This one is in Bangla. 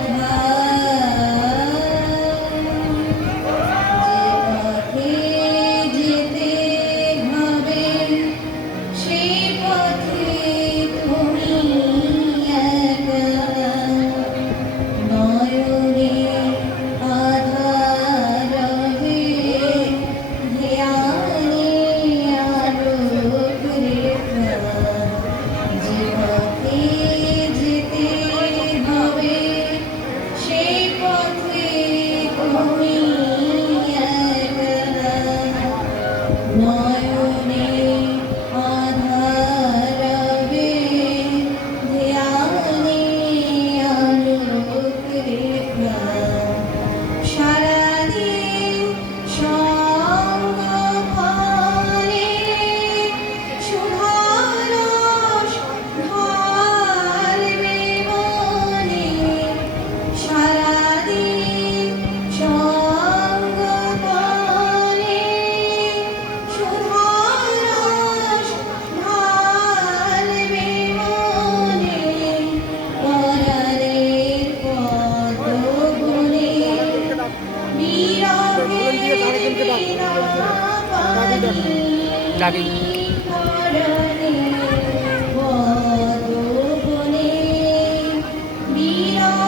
my. লাগে You know.